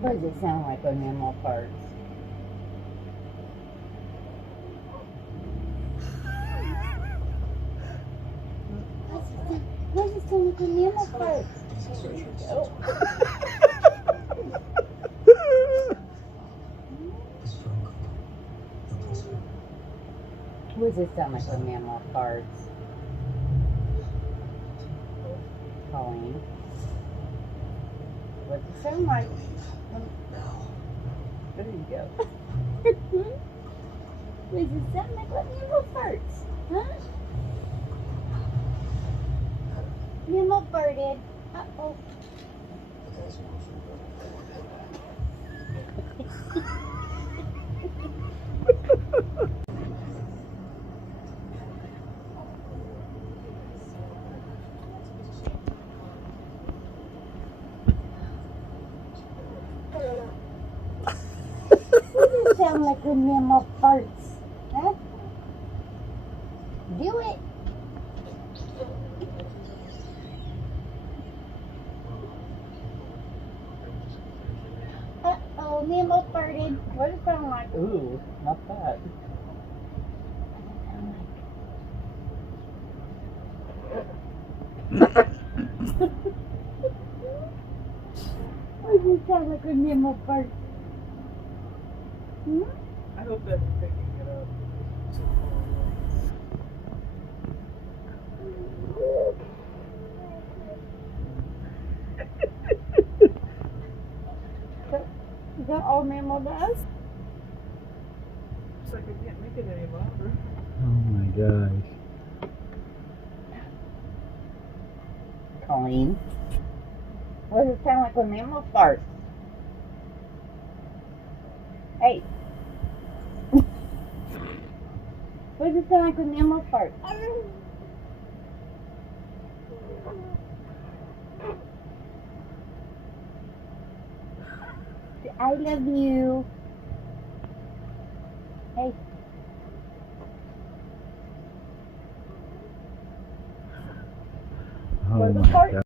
What does it sound like when mammal farts? What does it sound like when mammal farts? There you go. What does it sound like when mammal farts? Colleen. What does it sound like? There you go. What does it sound like when mammal farts? Huh? Mammal farted. Uh-oh. What does it sound like when mammal farts? Huh? Do it. Uh-oh, mammal farted. What does it sound like? Ooh, not that. What does it sound like when mammal farts? Hmm? I hope that you're picking it up. Is that all mammal does? Looks like I can't make it any longer. Oh my gosh. Colleen. What does it sound like when mammal farts? Hey. What does it sound like when mammal farts? I love you. Hey. Oh Where's the my fart? god.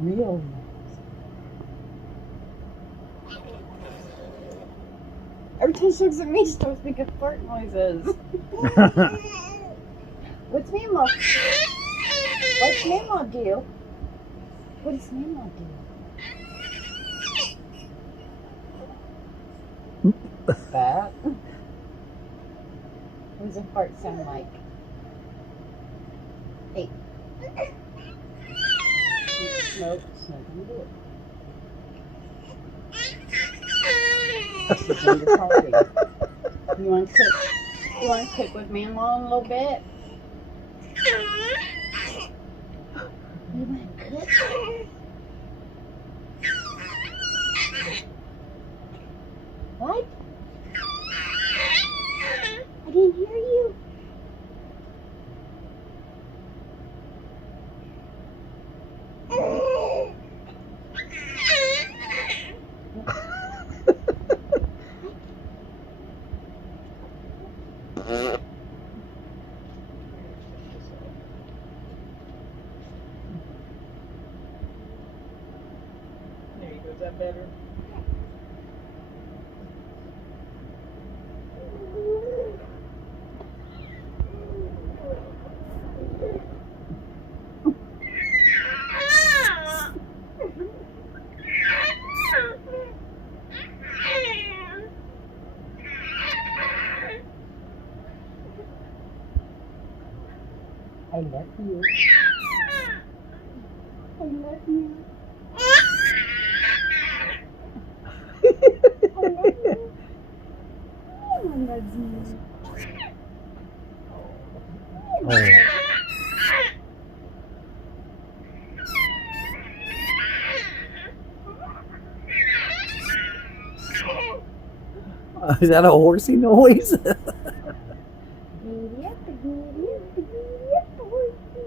Real. Every time she looks at me, she starts making fart noises. What's mammal? What's mammal do? What does mammal do? That. What does a fart sound like? Hey. Smoke, and do it. You want to cook? You want to cook with mammal in a little bit? You want to cook? What? I didn't hear you. There you go. Is that better? I love you. I love you. I love you. I love you. Oh. Is that a horsey noise? Giddy up, giddy up, giddy up, horsey.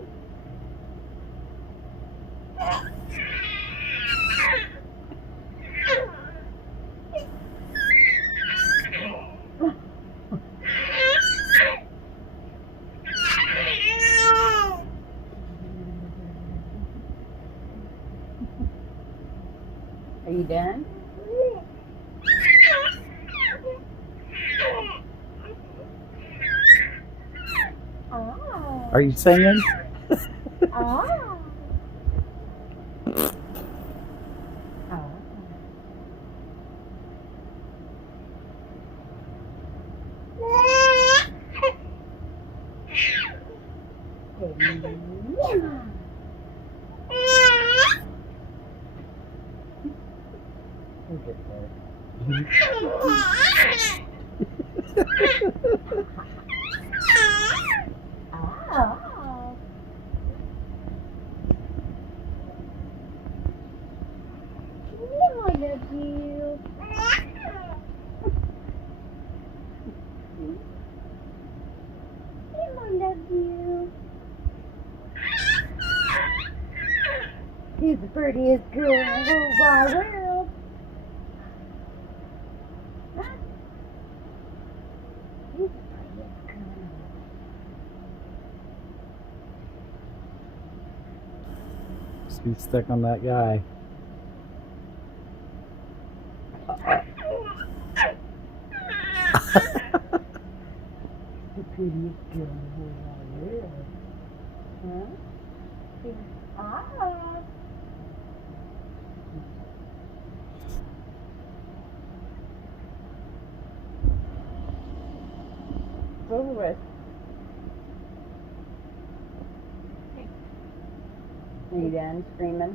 Are you done? Oh. Are you singing? Oh. Oh. Yeah. Look at this. Oh. No, I love you. I love you. She's the prettiest girl in the whole wide world. Huh? She's the prettiest girl in the world. Just be stuck on that guy. The prettiest girl in the whole wide world. Huh? Ah. It's over with. Are you done screaming?